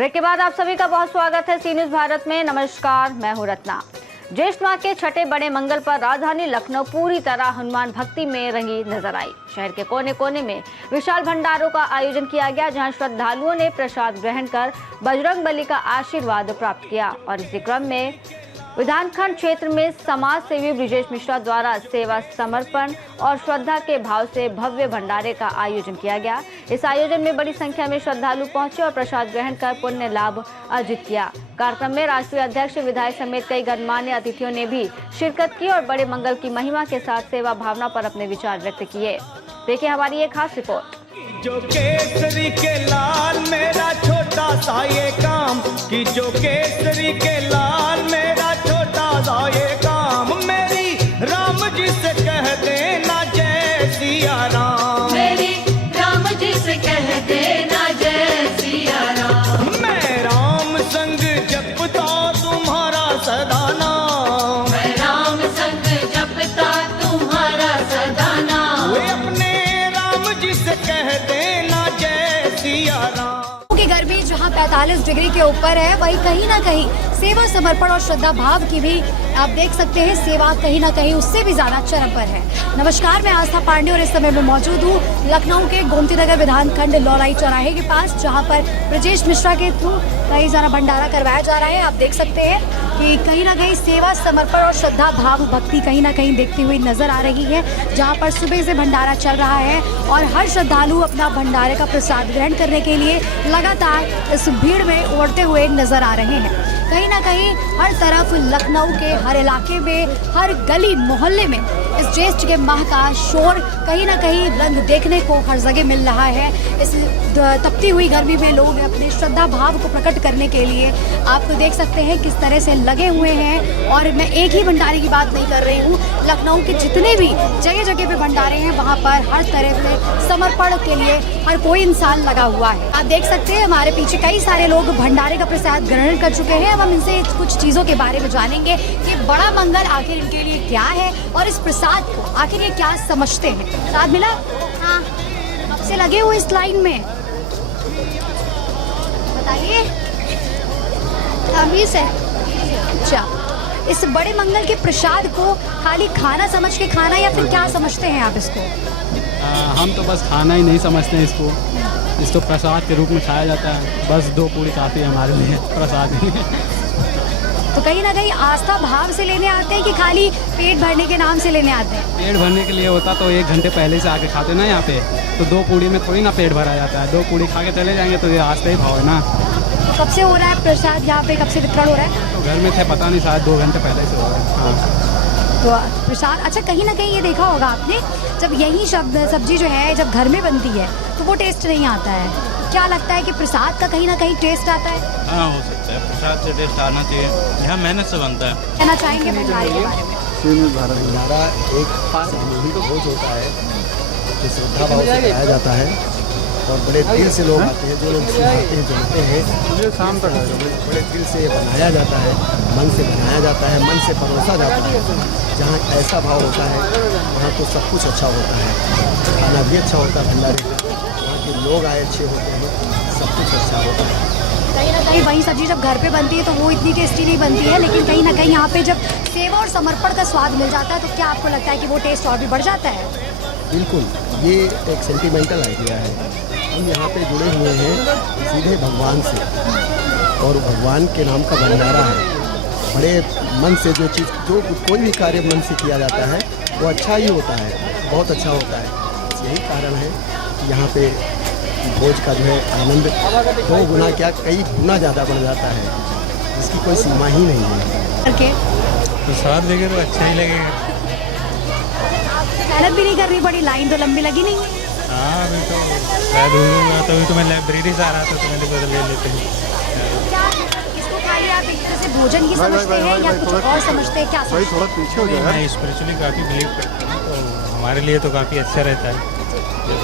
Break के बाद आप सभी का बहुत स्वागत है सी न्यूज भारत में। नमस्कार, मैं हूं रत्ना। ज्येष्ठ माह के छठे बड़े मंगल पर राजधानी लखनऊ पूरी तरह हनुमान भक्ति में रंगी नजर आई। शहर के कोने कोने में विशाल भंडारों का आयोजन किया गया, जहां श्रद्धालुओं ने प्रसाद ग्रहण कर बजरंगबली का आशीर्वाद प्राप्त किया। और इसी क्रम में विधानखंड क्षेत्र में समाज सेवी ब्रिजेश मिश्रा द्वारा सेवा समर्पण और श्रद्धा के भाव से भव्य भंडारे का आयोजन किया गया। इस आयोजन में बड़ी संख्या में श्रद्धालु पहुंचे और प्रसाद ग्रहण कर पुण्य लाभ अर्जित किया। कार्यक्रम में राष्ट्रीय अध्यक्ष, विधायक समेत कई गणमान्य अतिथियों ने भी शिरकत की और बड़े मंगल की महिमा के साथ सेवा भावना पर अपने विचार व्यक्त किए। देखिए हमारी एक खास रिपोर्ट। जो केसरी के लाल मेरा छोटा सा ये काम, कि जो केसरी के लाल मेरा छोटा सा ये काम, मेरी राम जी से कह देना जय सिया राम, मेरी राम जी से कह देना जय सिया राम। मैं राम संग जपता तुम्हारा सदा नाम, मैं राम संग जपता तुम्हारा सदा नाम। वे अपने राम जी से कह देना जय सिया राम। की गर्मी जहां 45 डिग्री के ऊपर है, वहीं कहीं ना कहीं सेवा समर्पण और श्रद्धा भाव की भी आप देख सकते हैं सेवा कहीं ना कहीं उससे भी ज्यादा चरम पर है। नमस्कार, मैं आस्था पांडे और इस समय मैं मौजूद हूँ लखनऊ के गोमती नगर विधानखंड लौलाई चौराहे के पास, जहां पर ब्रिजेश मिश्रा के थ्रू कई सारा भंडारा करवाया जा रहा है। आप देख सकते हैं कि कहीं ना कहीं सेवा समर्पण और श्रद्धा भाव भक्ति कहीं ना कहीं देखती हुई नजर आ रही है, जहाँ पर सुबह से भंडारा चल रहा है और हर श्रद्धालु अपना भंडारे का प्रसाद ग्रहण करने के लिए लगातार इस भीड़ में उमड़ते हुए नजर आ रहे हैं। कहीं ना कहीं हर तरफ लखनऊ के हर इलाके में, हर गली मोहल्ले में इस ज्येष्ठ के माह का शोर कहीं ना कहीं रंग देखने को हर जगह मिल रहा है। इस तपती हुई गर्मी में लोग अपने श्रद्धा भाव को प्रकट करने के लिए आप तो देख सकते हैं किस तरह से लगे हुए हैं। और मैं एक ही भंडारे की बात नहीं कर रही हूँ, लखनऊ के जितने भी जगह जगह पे भंडारे हैं वहाँ पर हर तरह से समर्पण के लिए हर कोई इंसान लगा हुआ है। आप देख सकते हैं हमारे पीछे कई सारे लोग भंडारे का प्रसाद ग्रहण कर चुके हैं। अब हम इनसे कुछ चीज़ों के बारे में जानेंगे कि बड़ा मंगल आखिर इनके लिए क्या है और इस प्रसाद को आखिर ये क्या समझते हैं। प्रसाद मिला? हाँ। कब से लगे हुए इस लाइन में बताइए। अभी से। अच्छा, इस बड़े मंगल के प्रसाद को खाली खाना समझ के खाना या फिर क्या समझते हैं आप इसको? हम तो बस खाना ही नहीं समझते हैं इसको प्रसाद के रूप में खाया जाता है। बस 2 पूरी काफ़ी है हमारे लिए प्रसाद ही। तो कहीं ना कहीं आस्था भाव से लेने आते हैं कि खाली पेट भरने के नाम से लेने आते हैं? पेट भरने के लिए होता तो 1 घंटे पहले से आके खाते ना यहाँ पे, तो 2 पूरी में थोड़ी ना पेट भरा जाता है। 2 पूरी खा के चले जाएंगे तो ये आस्था ही भाव है ना। तो कब से हो रहा है प्रसाद यहाँ पे, कब से वितरण हो रहा है? तो घर में थे, पता नहीं, शायद 2 घंटे पहले से हो रहा है। हाँ, तो प्रसाद, अच्छा कहीं ना कहीं ये देखा होगा आपने, जब यही सब्जी जो है जब घर में बनती है तो वो टेस्ट नहीं आता है। क्या लगता है कि प्रसाद का कहीं ना कहीं टेस्ट आता है? हाँ, हो सकता है, प्रसाद से टेस्ट आना चाहिए। यहाँ मेहनत से बनता है। कहना चाहेंगे भंडारे के बारे में? भंडारा एक सामूहिक भोज होता है जो श्रद्धा भाव से खाया जाता है और बड़े दिल से लोग आते हैं, जो लोग सिखाते हैं, जानते हैं, शाम तक बड़े दिल से बनाया जाता है, मन से बनाया जाता है, मन से परोसा जाता है। जहाँ ऐसा भाव होता है वहाँ तो सब कुछ अच्छा होता है। खाना भी अच्छा होता है भंडारे का, वहाँ के लोग आए अच्छे होते हैं, सब कुछ अच्छा होता है। कहीं ना कहीं वही सब्जी जब घर पे बनती है तो वो इतनी टेस्टी नहीं बनती है, लेकिन कहीं ना कहीं यहाँ पे जब सेवा और समर्पण का स्वाद मिल जाता है तो क्या आपको लगता है कि वो टेस्ट और भी बढ़ जाता है? बिल्कुल, ये एक सेंटिमेंटल आइडिया है। हम यहाँ पे जुड़े हुए हैं सीधे भगवान से और भगवान के नाम का भंडारा है। बड़े मन से जो चीज़, जो कोई भी कार्य मन से किया जाता है वो अच्छा ही होता है, बहुत अच्छा होता है। यही कारण है कि यहाँ पे भोज का जो है आनंद 2 गुना क्या कई गुना ज़्यादा बढ़ जाता है, इसकी कोई सीमा ही नहीं है। करके प्रसाद देंगे तो अच्छा ही लगेगा। मेहनत भी नहीं करनी पड़ी, लाइन तो लंबी लगी नहीं? हाँ, अभी तो मैं दूंगा, तभी तो मैं लाइब्रेरी से आ रहा था तो मैंने बदल ले लेते हैं। क्या इसको खाली आप एक तरह से भोजन ही समझते हैं या कुछ और समझते हैं? क्या थोड़ा पीछे हो जाएगा। मैं स्पिरिचुअली काफ़ी बिलीव करता हूँ, तो हमारे लिए तो काफ़ी अच्छा रहता है।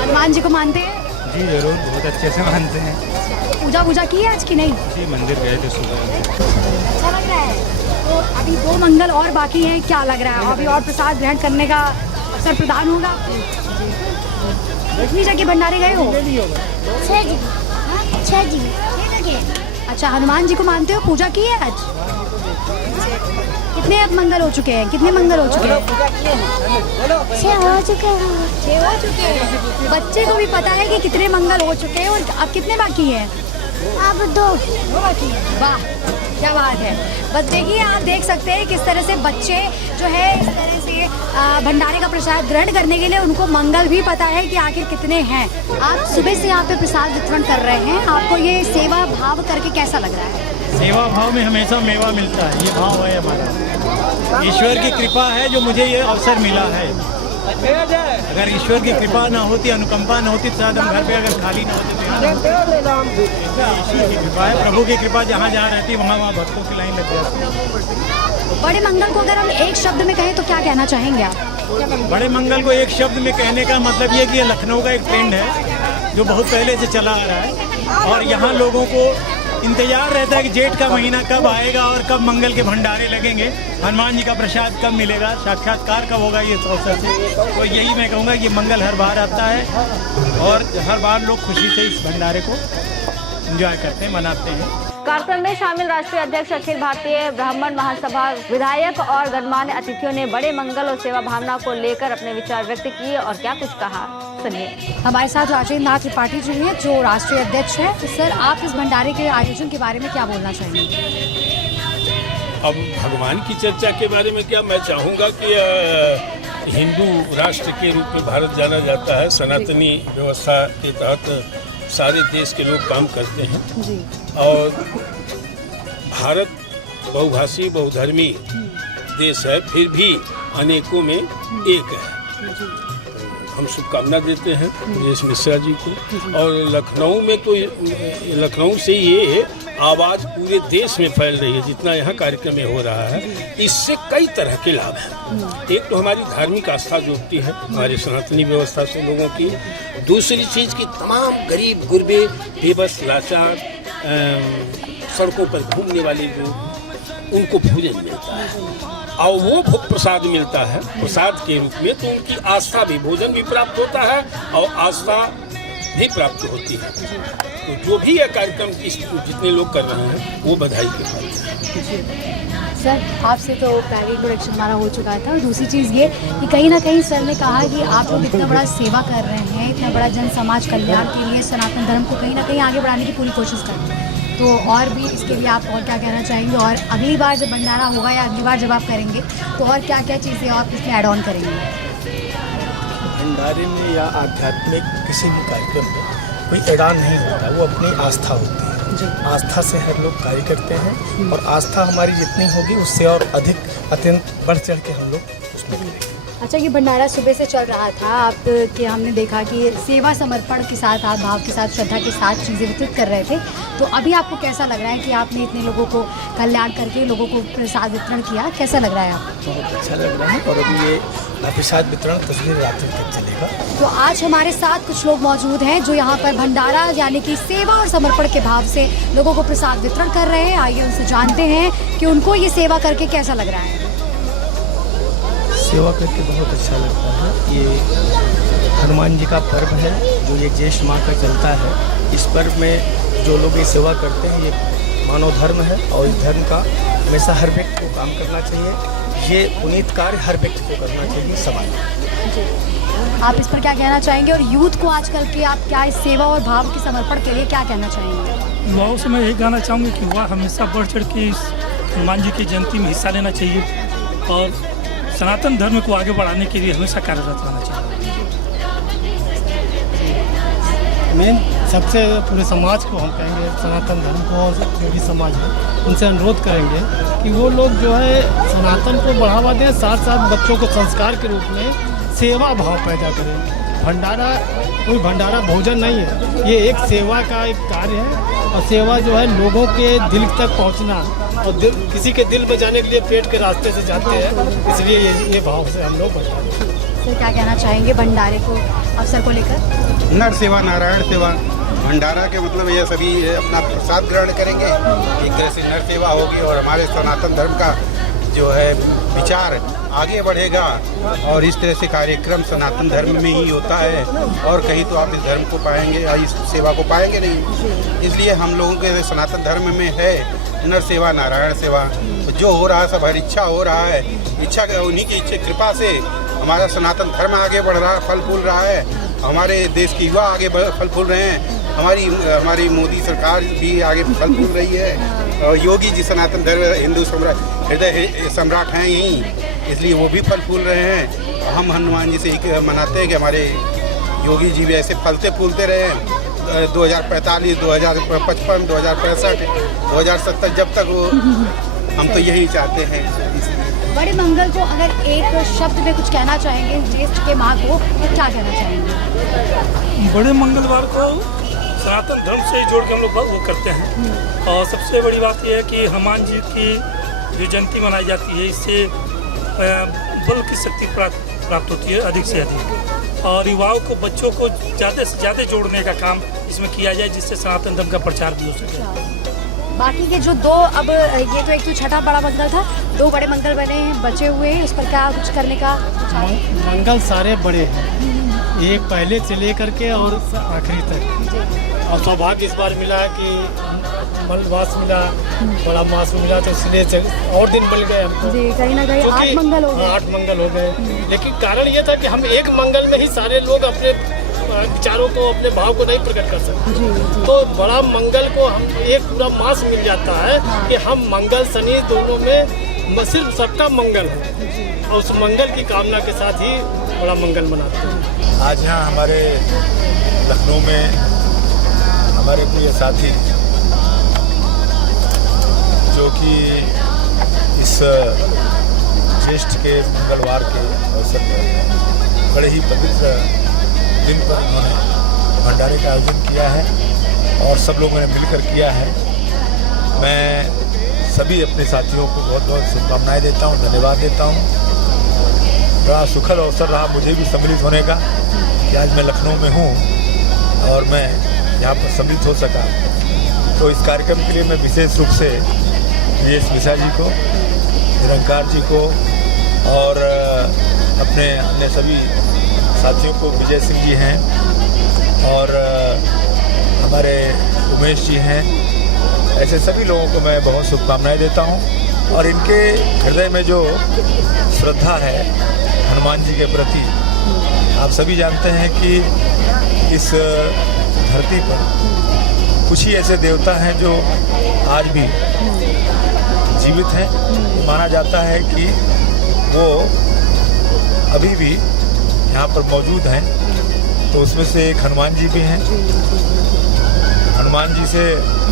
हनुमान जी को मानते हैं? जी ज़रूर, बहुत अच्छे से मानते हैं। पूजा की है आज की नहीं? जी, मंदिर गए थे सुबह। अच्छा लग रहा है। तो अभी 2 मंगल और बाकी हैं, क्या लग रहा है अभी और प्रसाद ग्रहण करने का अवसर प्रदान होगा? कितनी जगह भंडारे गए हो? 6 जगह। अच्छा, हनुमान जी को मानते हो? पूजा की है आज? कितने अब मंगल हो चुके हैं? कितने मंगल हो चुके हैं? 6 हो चुके हैं। 6 हो चुके हैं। बच्चे को भी पता है कि कितने मंगल हो चुके हैं और अब कितने बाकी हैं? अब 2 बाकी हैं। वाह, क्या बात है। बस देखिए, आप देख सकते हैं किस तरह से बच्चे जो है इस तरह से भंडारे का प्रसाद ग्रहण करने के लिए उनको मंगल भी पता है कि आखिर कितने हैं। आप सुबह से यहाँ पे प्रसाद वितरण कर रहे हैं, आपको ये सेवा भाव करके कैसा लग रहा है? सेवा भाव में हमेशा मेवा मिलता है, ये भाव है हमारा। ईश्वर की कृपा है जो मुझे ये अवसर मिला है। अगर ईश्वर की कृपा ना होती, अनुकंपा ना होती, तो शायद हम घर पे अगर खाली ना होते तो ईश्वर की कृपा है, प्रभु की कृपा जहाँ जहाँ रहती वहाँ वहाँ भक्तों की लाइन लग जाती। बड़े मंगल को अगर हम एक शब्द में कहें तो क्या कहना चाहेंगे आप? बड़े मंगल को एक शब्द में कहने का मतलब ये कि ये लखनऊ का एक ट्रेंड है जो बहुत पहले से चला आ रहा है और यहाँ लोगों को इंतजार रहता है कि जेठ का महीना कब आएगा और कब मंगल के भंडारे लगेंगे, हनुमान जी का प्रसाद कब मिलेगा, साक्षात्कार कब होगा। ये अवसर से तो यही मैं कहूँगा कि मंगल हर बार आता है और हर बार लोग खुशी से इस भंडारे को एंजॉय करते हैं, मनाते हैं। कार्यक्रम में शामिल राष्ट्रीय अध्यक्ष अखिल भारतीय ब्राह्मण महासभा विधायक और गणमान्य अतिथियों ने बड़े मंगल और सेवा भावना को लेकर अपने विचार व्यक्त किए और क्या कुछ कहा, सुनिए। हमारे साथ राजेंद्र नाथ त्रिपाठी जी हैं जो राष्ट्रीय अध्यक्ष हैं। तो सर, आप इस भंडारे के आयोजन के बारे में क्या बोलना चाहेंगे? अब भगवान की चर्चा के बारे में क्या मैं चाहूँगा कि हिंदू राष्ट्र के रूप में भारत जाना जाता है। सनातनी व्यवस्था के तहत सारे देश के लोग काम करते हैं जी। और भारत बहुभाषी बहुधर्मी देश है, फिर भी अनेकों में एक है। हम शुभकामना देते हैं दिनेश मिश्रा जी को। और लखनऊ में तो लखनऊ से ये आवाज़ पूरे देश में फैल रही है जितना यहाँ कार्यक्रम में हो रहा है। इससे कई तरह के लाभ हैं। एक तो हमारी धार्मिक आस्था जुड़ती है हमारे सनातनी व्यवस्था से लोगों की। दूसरी चीज़ की तमाम गरीब गुरबे बेबस लाचार सड़कों पर घूमने वाले जो उनको भोजन मिलता है और वो भोग प्रसाद मिलता है प्रसाद के रूप में, तो उनकी आस्था भी, भोजन भी प्राप्त होता है और आस्था भी प्राप्त होती है। तो जो भी यह कार्यक्रम जितने लोग कर रहे हैं वो बधाई के पात्र हैं। सर, आपसे तो पहले इंट्रोडक्शन हमारा हो चुका था और दूसरी चीज़ ये कि कहीं ना कहीं सर ने कहा कि आप लोग इतना बड़ा सेवा कर रहे हैं, इतना बड़ा जन समाज कल्याण के लिए सनातन धर्म को कहीं ना कहीं आगे बढ़ाने की पूरी कोशिश कर रहे हैं। तो और भी इसके लिए आप और क्या कहना चाहेंगे? और अगली बार जब भंडारा होगा या अगली बार जब आप करेंगे तो और क्या क्या चीज़ें आप इसमें ऐड ऑन करेंगे? भंडारे में या आध्यात्मिक किसी भी कार्यक्रम में कोई एडान नहीं होता, वो अपनी आस्था होती है। आस्था से हर लोग कार्य करते हैं और आस्था हमारी जितनी होगी उससे और अधिक अत्यंत बढ़ चढ़ के हम लोग उसमें करेंगे। अच्छा, ये भंडारा सुबह से चल रहा था आप कि हमने देखा कि सेवा समर्पण के साथ आप भाव के साथ श्रद्धा के साथ चीज़ें वितरित कर रहे थे, तो अभी आपको कैसा लग रहा है कि आपने इतने लोगों को कल्याण करके लोगों को प्रसाद वितरण किया, कैसा लग रहा है आपको? बहुत अच्छा लग रहा है और अभी ये प्रसाद वितरण तस्वीर रात्रि तक चलेगा। तो आज हमारे साथ कुछ लोग मौजूद हैं जो यहाँ पर भंडारा यानी कि सेवा और समर्पण के भाव से लोगों को प्रसाद वितरण कर रहे हैं। आइए उनसे जानते हैं कि उनको ये सेवा करके कैसा लग रहा है। सेवा करके बहुत अच्छा लगता है। ये हनुमान जी का पर्व है जो ये ज्येष्ठ माह का चलता है। इस पर्व में जो लोग ये सेवा करते हैं ये मानव धर्म है और इस धर्म का हमेशा हर व्यक्ति को काम करना चाहिए। ये पुनीत कार्य हर व्यक्ति को करना चाहिए समाज में। आप इस पर क्या कहना चाहेंगे और यूथ को आजकल के आप क्या इस सेवा और भाव के समर्पण के लिए क्या कहना चाहेंगे? युवाओं से मैं यही कहना चाहूँगी कि वह हमेशा बढ़ चढ़ के इस हनुमान जी की जयंती में हिस्सा लेना चाहिए और सनातन धर्म को आगे बढ़ाने के लिए हमेशा कार्यरत रहना चाहिए। मेन सबसे पूरे समाज को हम कहेंगे, सनातन धर्म को और जो भी समाज है उनसे अनुरोध करेंगे कि वो लोग जो है सनातन को बढ़ावा दें, साथ साथ बच्चों को संस्कार के रूप में सेवा भाव पैदा करें। भंडारा कोई भंडारा भोजन नहीं है, ये एक सेवा का एक कार्य है और सेवा जो है लोगों के दिल तक पहुंचना और किसी के दिल में जाने के लिए पेट के रास्ते से जाते हैं, इसलिए ये भाव से हम लोग भंडारा। सर, क्या कहना चाहेंगे भंडारे को अवसर को लेकर? नर सेवा नारायण सेवा, भंडारा के मतलब ये सभी अपना प्रसाद ग्रहण करेंगे, एक तरह से नर सेवा होगी और हमारे सनातन धर्म का जो है विचार आगे बढ़ेगा। और इस तरह से कार्यक्रम सनातन धर्म में ही होता है, और कहीं तो आप इस धर्म को पाएंगे या इस सेवा को पाएंगे नहीं। इसलिए हम लोगों के सनातन धर्म में है नर सेवा नारायण सेवा। जो हो रहा है सब हर इच्छा हो रहा है, इच्छा उन्हीं की इच्छा कृपा से हमारा सनातन धर्म आगे बढ़ रहा है, फल फूल रहा है। हमारे देश के युवा आगे फल फूल रहे हैं, हमारी मोदी सरकार भी आगे फल फूल रही है। और योगी जी सनातन धर्म हिंदू हृदय सम्राट हैं यहीं, इसलिए वो भी फल फूल रहे हैं। हम हनुमान जी से ही मनाते हैं कि हमारे योगी जी भी ऐसे फलते फूलते रहे। 2045, 2055, 2065, 2070 जब तक वो, हम तो यही चाहते हैं। बड़े मंगल को अगर एक शब्द में कुछ कहना चाहेंगे ज्येष्ठ के माँ को, तो क्या कहना चाहेंगे? बड़े मंगलवार को सनातन धर्म से जोड़ के हम लोग वो करते हैं। और सबसे बड़ी बात यह है कि हनुमान जी की जो जयंती मनाई जाती है, इससे बल की शक्ति प्राप्त होती है अधिक से अधिक। और युवाओं को, बच्चों को ज़्यादा से ज़्यादा जोड़ने का काम इसमें किया जाए, जिससे सनातन धर्म का प्रचार भी हो सके। बाकी के जो दो, अब ये तो एक तो छठा बड़ा मंगल था, 2 बड़े मंगल बने हैं, बचे हुए हैं, उस पर क्या कुछ करने का? मंगल सारे बड़े हैं, ये पहले से लेकर के और आखिरी तक। और सौभाग्य इस बार मिला कि मलवास मिला, बड़ा मास मिला, तो इसलिए और दिन मिल गए हमको। जी, कहीं ना कहीं 8 मंगल हो गए। 8 मंगल हो गए। लेकिन कारण ये था कि हम एक मंगल में ही सारे लोग अपने विचारों को, अपने भाव को नहीं प्रकट कर सकते। तो बड़ा मंगल को हम एक पूरा मास मिल जाता है कि हम मंगल शनि दोनों में सिर्फ सबका मंगल हो, और उस मंगल की कामना के साथ ही बड़ा मंगल मनाते हैं। आज यहाँ हमारे लखनऊ में हमारे प्रिय साथी, जो कि इस ज्येष्ठ के मंगलवार के अवसर पर बड़े ही पवित्र दिन पर उन्होंने भंडारे का आयोजन किया है, और सब लोगों ने मिलकर किया है। मैं सभी अपने साथियों को बहुत बहुत शुभकामनाएं देता हूं, धन्यवाद देता हूं। बड़ा सुखद अवसर रहा मुझे भी सम्मिलित होने का कि आज मैं लखनऊ में हूं और मैं यहाँ पर सम्मिलित हो सका। तो इस कार्यक्रम के लिए मैं विशेष रूप से वीएस मिश्रा जी को, निरंकार जी को, और अपने अन्य सभी साथियों को, विजय सिंह जी हैं और हमारे उमेश जी हैं, ऐसे सभी लोगों को मैं बहुत शुभकामनाएं देता हूं। और इनके हृदय में जो श्रद्धा है हनुमान जी के प्रति, आप सभी जानते हैं कि इस धरती पर कुछ ही ऐसे देवता हैं जो आज भी जीवित हैं। माना जाता है कि वो अभी भी यहाँ पर मौजूद हैं, तो उसमें से एक हनुमान जी भी हैं। हनुमान जी से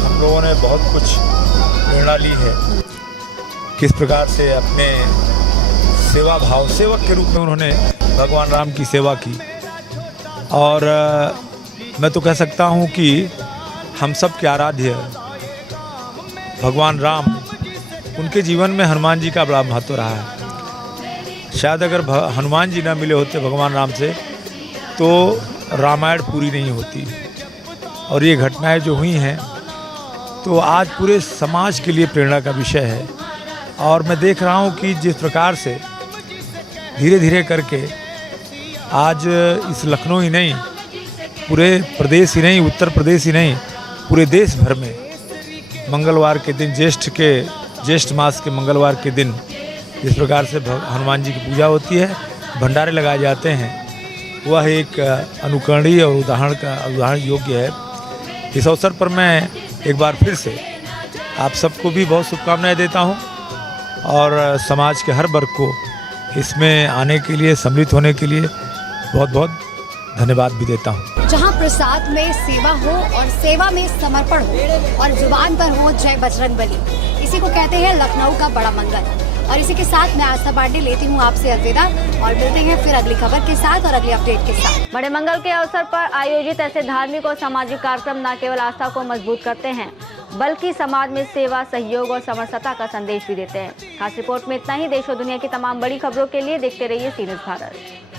हम लोगों ने बहुत कुछ प्रेरणा ली है, किस प्रकार से अपने सेवा भाव, सेवक के रूप में उन्होंने भगवान राम की सेवा की। और मैं तो कह सकता हूँ कि हम सब के आराध्य भगवान राम, उनके जीवन में हनुमान जी का बड़ा महत्व रहा है। शायद अगर हनुमान जी न मिले होते भगवान राम से तो रामायण पूरी नहीं होती। और ये घटनाएं जो हुई हैं तो आज पूरे समाज के लिए प्रेरणा का विषय है। और मैं देख रहा हूँ कि जिस प्रकार से धीरे धीरे करके आज इस लखनऊ ही नहीं, पूरे प्रदेश ही नहीं, उत्तर प्रदेश ही नहीं, पूरे देश भर में मंगलवार के दिन, ज्येष्ठ मास के मंगलवार के दिन जिस प्रकार से हनुमान जी की पूजा होती है, भंडारे लगाए जाते हैं, वह एक अनुकरणीय और उदाहरण योग्य है। इस अवसर पर मैं एक बार फिर से आप सबको भी बहुत शुभकामनाएं देता हूं, और समाज के हर वर्ग को इसमें आने के लिए, सम्मिलित होने के लिए बहुत बहुत धन्यवाद भी देता हूं। जहां प्रसाद में सेवा हो और सेवा में समर्पण हो और जुबान पर हो जय बजरंगबली, इसी को कहते हैं लखनऊ का बड़ा मंगल। और इसी के साथ मैं आस्था पांडे लेती हूँ आपसे अलविदा, और मिलते हैं फिर अगली खबर के साथ और अगली अपडेट के साथ। बड़े मंगल के अवसर पर आयोजित ऐसे धार्मिक और सामाजिक कार्यक्रम न केवल आस्था को मजबूत करते हैं, बल्कि समाज में सेवा, सहयोग और समरसता का संदेश भी देते हैं। खास रिपोर्ट में इतना ही। देश और दुनिया की तमाम बड़ी खबरों के लिए देखते रहिए सी न्यूज़ भारत।